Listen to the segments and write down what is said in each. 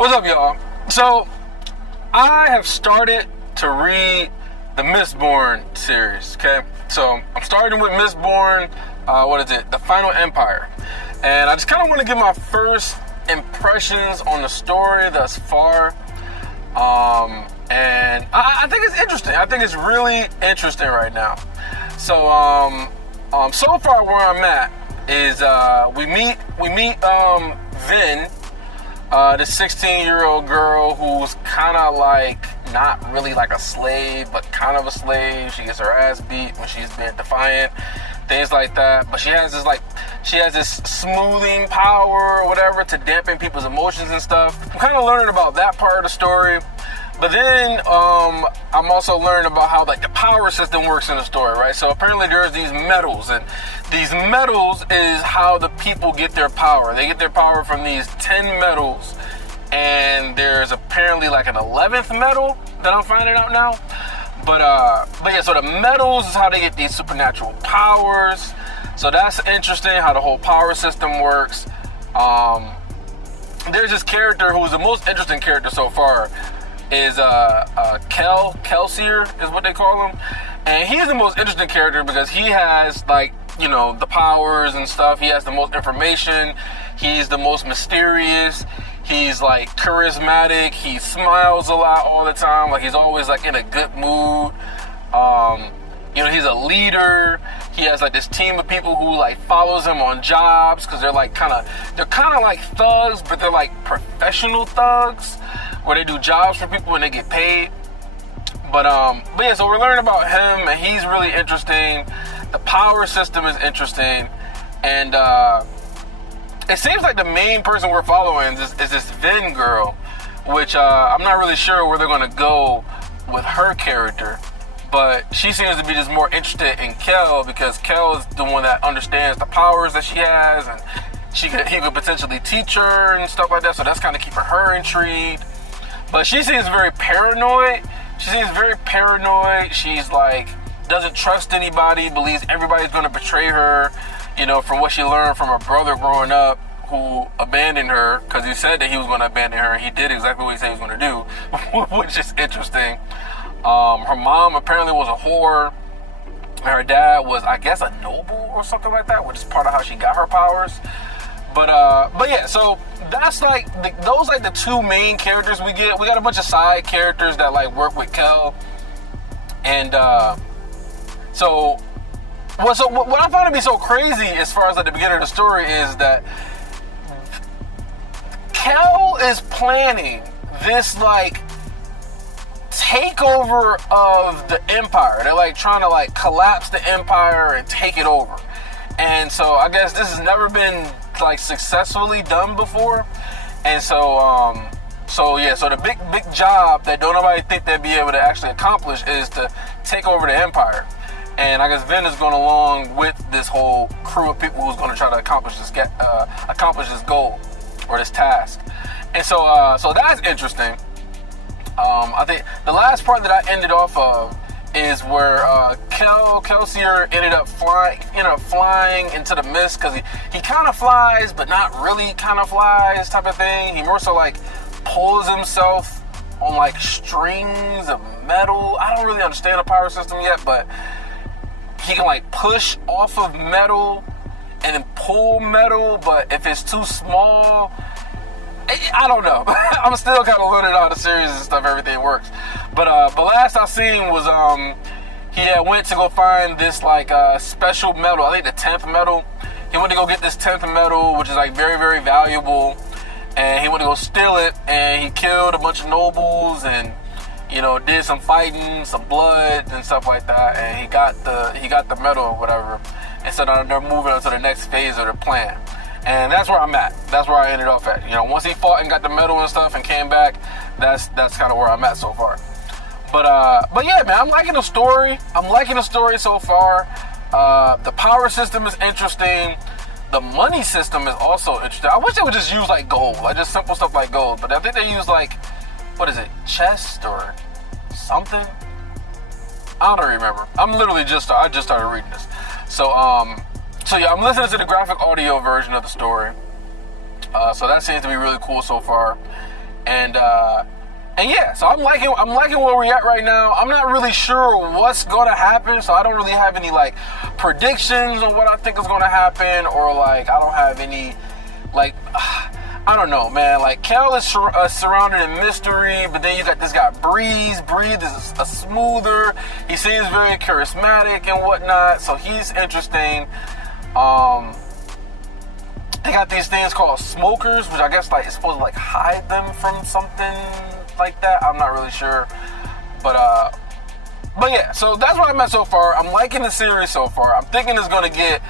What's up, y'all? So, I have started to read the Mistborn series, okay? So, I'm starting with Mistborn, The Final Empire. And I just kind of want to give my first impressions on the story thus far. And I think it's interesting. I think it's really interesting right now. So, so far where I'm at is we meet Vin, this 16-year-old girl who's kind of like not really like a slave, but kind of a slave. She gets her ass beat when she's being defiant, things like that. But she has this smoothing power or whatever to dampen people's emotions and stuff. I'm kind of learning about that part of the story. But then I'm also learning about how like the power system works in the story, right? So apparently there's these metals, and these metals is how the people get their power. They get their power from these 10 metals, and there's apparently like an 11th metal that I'm finding out now. But yeah, so the metals is how they get these supernatural powers. So that's interesting how the whole power system works. There's this character who's the most interesting character so far. Is Kelsier is what they call him, and he's the most interesting character because he has like, you know, the powers and stuff. He has the most information. He's the most mysterious. He's like charismatic. He smiles a lot all the time. Like he's always like in a good mood. You know, he's a leader. He has like this team of people who like follows him on jobs because they're kind of like thugs, but they're like professional thugs, where they do jobs for people and they get paid. But yeah, so we're learning about him, and he's really interesting. The power system is interesting, and it seems like the main person we're following is this Vin girl, which I'm not really sure where they're gonna go with her character. But she seems to be just more interested in Kel because Kel is the one that understands the powers that she has, and he could potentially teach her and stuff like that. So that's kind of keeping her intrigued. But she seems very paranoid. She's like, doesn't trust anybody, believes everybody's going to betray her, you know, from what she learned from her brother growing up, who abandoned her because he said that he was going to abandon her, and he did exactly what he said he was going to do, which is interesting. Her mom apparently was a whore. Her dad was, I guess, a noble or something like that, which is part of how she got her powers. But yeah, so that's like those like the two main characters we get. We got a bunch of side characters that like work with Kel, and so what I find to be so crazy as far as like the beginning of the story is that Kel is planning this like takeover of the empire. They're like trying to like collapse the empire and take it over. And so I guess this has never been like successfully done before. And so the big job that don't nobody think they'd be able to actually accomplish is to take over the empire. And I guess Vin is going along with this whole crew of people who's going to try to accomplish this goal or this task. And so that's interesting. I think the last part that I ended off of is where Kelsier ended up flying into the mist, because he kind of flies but not really kind of flies type of thing. He more so like pulls himself on like strings of metal. I don't really understand the power system yet, but he can like push off of metal and then pull metal, but if it's too small, I don't know. I'm still kind of learning how the series and stuff, everything works. But last I seen was he had went to go find this like special metal. I think the 10th metal. He went to go get this 10th metal, which is like very, very valuable. And he went to go steal it, and he killed a bunch of nobles, and you know, did some fighting, some blood and stuff like that. And he got the metal or whatever. And so now they're moving on to the next phase of their plan. And that's where I'm at. That's where I ended off at. You know, once he fought and got the medal and stuff and came back, that's kind of where I'm at so far. But yeah, man, I'm liking the story. So far. The power system is interesting. The money system is also interesting. I wish they would just use like gold, like just simple stuff like gold. But I think they use like, what is it, chest or something? I don't remember. I just started reading this. So yeah, I'm listening to the graphic audio version of the story. So that seems to be really cool so far. And yeah, so I'm liking where we're at right now. I'm not really sure what's gonna happen, so I don't really have any like predictions on what I think is gonna happen, or like I don't have any like I don't know, man. Like Kel is surrounded in mystery, but then you got this guy Breeze. Breeze is a smoother. He seems very charismatic and whatnot, so he's interesting. They got these things called smokers, which I guess like it's supposed to like hide them from something like that. I'm not really sure, but yeah. So that's what I'm at so far. I'm liking the series so far. I'm thinking it's gonna get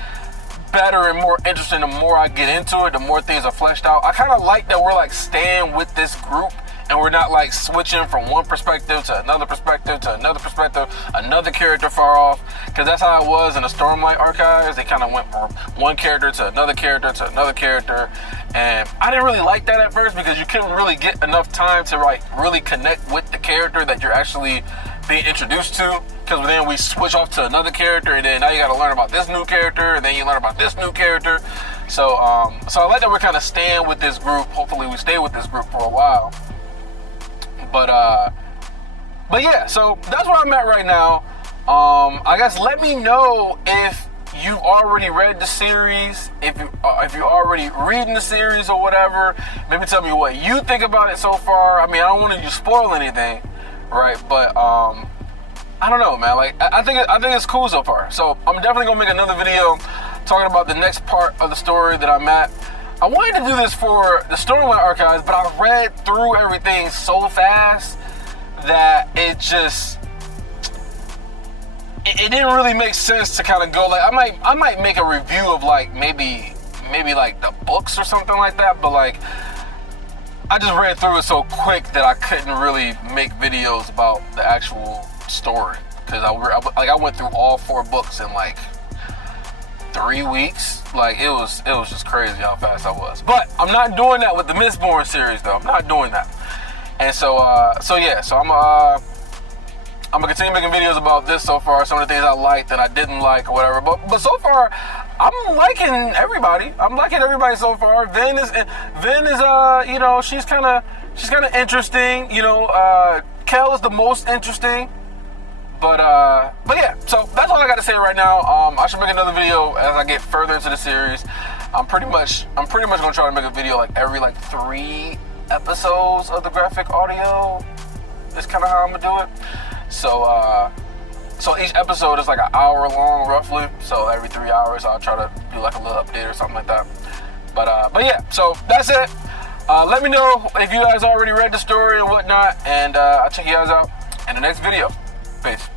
better and more interesting the more I get into it, the more things are fleshed out. I kind of like that we're like staying with this group and we're not like switching from one perspective to another perspective to another perspective, another character far off, because that's how it was in the Stormlight archives. They kind of went from one character to another character to another character, and I didn't really like that at first because you couldn't really get enough time to like really connect with the character that you're actually being introduced to, because then we switch off to another character, and then now you got to learn about this new character, and then you learn about this new character. So I like that we're kind of staying with this group. Hopefully we stay with this group for a while. But yeah, so that's where I'm at right now. I guess let me know if you've already read the series, if you're already reading the series or whatever. Maybe tell me what you think about it so far. I mean, I don't want to spoil anything, right? But I don't know, man. Like I think it's cool so far. So I'm definitely gonna make another video talking about the next part of the story that I'm at. I wanted to do this for the Stormlight archives, but I read through everything so fast that it didn't really make sense to kind of go like I might make a review of like maybe like the books or something like that, but like I just read through it so quick that I couldn't really make videos about the actual story, because I went through all 4 books in like 3 weeks. Like it was just crazy how fast I was. But I'm not doing that with the Mistborn series though. I'm not doing that. And so yeah, so I'm gonna continue making videos about this so far, some of the things I liked and I didn't like or whatever. But so far, I'm liking everybody. I'm liking everybody so far. Vin is you know, she's kinda interesting, you know, Kel is the most interesting. But yeah, so that's all I got to say right now. I should make another video as I get further into the series. I'm pretty much gonna try to make a video like every 3 episodes of the graphic audio. That's kind of how I'm gonna do it. So each episode is like an hour long roughly. So every 3 hours I'll try to do like a little update or something like that. But yeah, so that's it. Let me know if you guys already read the story and whatnot, and I'll check you guys out in the next video. Peace.